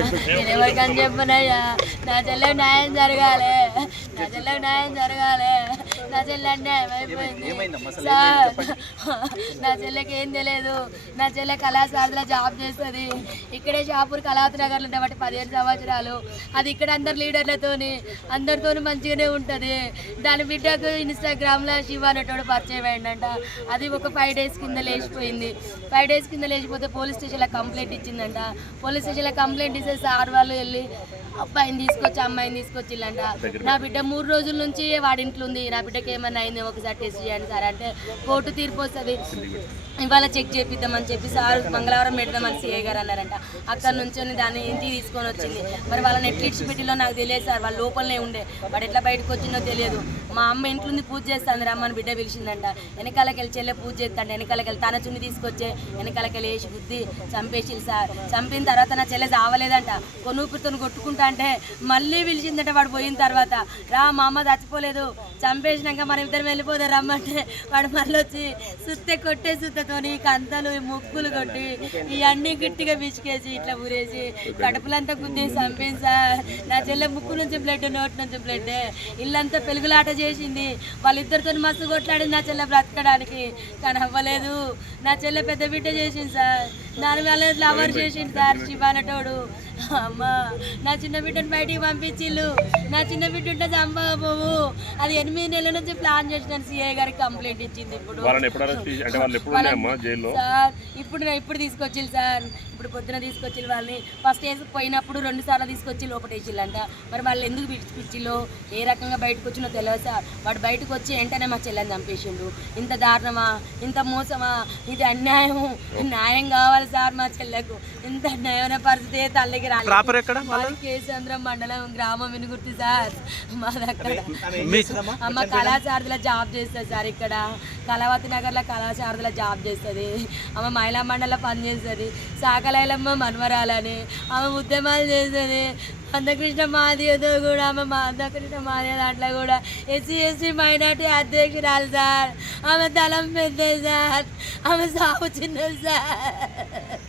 నేను ఎవరికని చెప్పనయ్యా. నా చెల్లెకి న్యాయం జరగాలి, నా చెల్లెకి న్యాయం జరగాలి. నా చెల్లె అన్యాయం అయిపోయింది సార్. నా చెల్లెకి ఏం తెలియదు. నా చెల్లె కళాశాలలో జాబ్ చేస్తుంది. ఇక్కడే షాపూర్ కళావతి నగర్లో ఉండబట్టి 15 సంవత్సరాలు. అది ఇక్కడ అందరు లీడర్లతోని అందరితోని మంచిగానే ఉంటుంది. దాని బిడ్డకు ఇన్స్టాగ్రామ్లో శివ అనేటోడు పరిచయం అయిందంట. అది ఒక 5 days కింద లేచిపోయింది. 5 days కింద లేచిపోతే పోలీస్ స్టేషన్లో కంప్లైంట్ ఇచ్చిందంట. పోలీస్ స్టేషన్లో కంప్లైంట్ ఇస్తే సార్ వాళ్ళు వెళ్ళి అబ్బాయిని తీసుకొచ్చి అమ్మాయిని తీసుకొచ్చిల్లంట. నా బిడ్డ 3 రోజుల నుంచి వాడింట్లో ఉంది. నా బిడ్డకి ఏమన్నా అయింది ఒకసారి టెస్ట్ చేయండి సార్ అంటే కోర్టు తీర్పు వస్తుంది, ఇవాళ చెక్ చేపిద్దామని చెప్పి సార్ మంగళవారం పెడదామని సిఐ గారు అన్నారంట. అక్కడ నుంచి దాన్ని ఇంటికి తీసుకొని వచ్చింది. మరి వాళ్ళని ఎట్లిడ్చి పెట్టిలో నాకు తెలియదు సార్. వాళ్ళ లోపలనే ఉండే, వాడు ఎట్లా బయటకు వచ్చిందో తెలియదు. మా అమ్మ ఇంట్లో ఉంది పూజ చేస్తుంది, రమ్మని బిడ్డ పిలిచిందంట. వెనకాలకి వెళ్ళి చెల్లె పూజ చేస్తాంట. వెనకాలకి వెళ్ళి తన చున్ని తీసుకొచ్చే వెనకాలకి వెళ్ళి వేసి బుద్ధి చంపేసిల్లు సార్. చంపిన తర్వాత నా చెల్లె చావలేదంట. కొనుక్కుతో కొట్టుకుంటా అంటే మళ్ళీ పిలిచిందంట. వాడు పోయిన తర్వాత రా మా అమ్మ చచ్చిపోలేదు, చంపేసినాక మనం ఇద్దరం వెళ్ళిపోదాం రమ్మంటే వాడు మళ్ళీ వచ్చి సుత్తె కొట్టే సుత్తతోని కంతలు ముగ్గులు కొట్టి ఇవన్నీ గట్టిగా పిసికేసి ఇట్లా ఊరేసి కడుపులంతా గుద్దేసి చంపింది సార్. నా చెల్లె ముక్కు నుంచి బ్లడ్, నోటి నుంచి బ్లడ్, ఇల్లంతా పెరుగులాట చేసింది. వాళ్ళిద్దరితో మస్తు కొట్లాడింది నా చెల్లె బ్రతకడానికి, కానీ అవ్వలేదు. నా చెల్లె పెద్ద బిడ్డ చేసింది సార్. దాని వల్ల లవర్ చేసింది సార్ శివ అనేటోడు. అమ్మా నా చిన్న బిడ్డను బయటికి పంపించిల్లు. నా చిన్న బిడ్డ ఉంటే చంపకపోవు. అది 8 నెలల నుంచి ప్లాన్ చేసినాను. సిఐ గారికి కంప్లైంట్ ఇచ్చింది. ఇప్పుడు సార్ ఇప్పుడు తీసుకొచ్చిల్లు సార్. ఇప్పుడు పొద్దున తీసుకొచ్చి వాళ్ళని ఫస్ట్ వేసి పోయినప్పుడు 2 సార్లు తీసుకొచ్చి లోపటేసిల్లంట. మరి వాళ్ళు ఎందుకు పిచ్చిల్లో ఏ రకంగా బయటకు వచ్చినో తెలియదు సార్. వాడు బయటకు వచ్చి వెంటనే మా చెల్లెని చంపేసిండు. ఇంత దారుణమా, ఇంత మోసమా, ఇది అన్యాయం. న్యాయం కావాలి సార్ మా చెల్లెకు. ఇంత అన్యాయమైన పరిస్థితి తల్లికి రాలేదు. కేసంద్రం మండలం గ్రామం వినుగుర్తి సార్. మా దగ్గర అమ్మ కళాశారదిలో జాబ్ చేస్తుంది సార్. ఇక్కడ కళావతి నగర్లో కళాశారదిలో జాబ్ చేస్తుంది. అమ్మ మహిళా మండలిలో పనిచేస్తుంది. సాకలైలమ్మ మన్మరాలని ఆమె ఉద్యమాలు చేస్తుంది. మందకృష్ణ మాదియతో కూడా ఆమె మందకృష్ణ మాదియ దాంట్లో కూడా SC/ST మైనార్టీ అధ్యక్షురాలు సార్. ఆమె తలం పెద్దది సార్. ఆమె సాగు చిన్నది సార్.